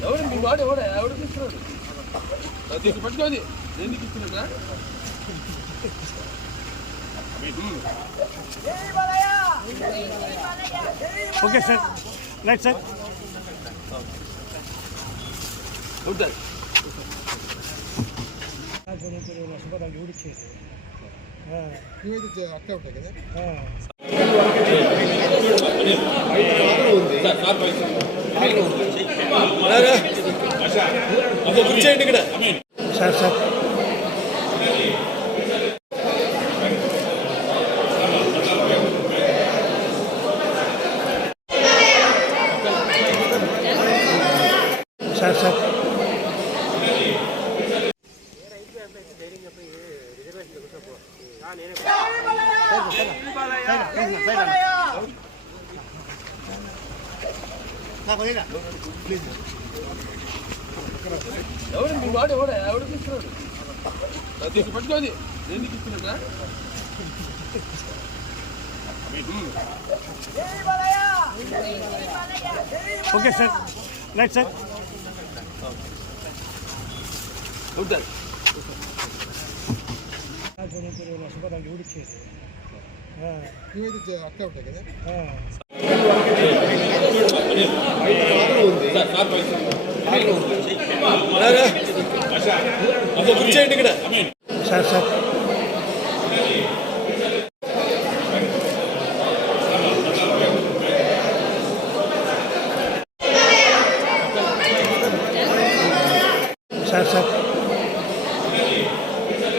ఎవరు మీ వాడు ఎవడ ఎవడు తీసుకున్నాడు తీసి పట్టుకోది ఎందుకు ఇస్తున్నాడా ఓకే సార్ రైట్ సార్. ఉంటుంది శుభ్రంగా ఊడిచ్చేది నువ్వైతే అట్టే ఉంటాయి కదా కూర్చోండి ఇక్కడ సార్ సార్ సార్ సార్ ఎవరు మీ వాడు ఎవడ ఎవడు తీసుకున్నాడు తీసి పట్టుకోది ఎందుకు ఇస్తున్నాడా ఓకే సార్. Right sir. ఉంటుంది எனக்கு இருபது லட்ச ரூபாய் நாங்கள் பிடிச்சது அக்கா விட்டது சார் சார் சார் சார்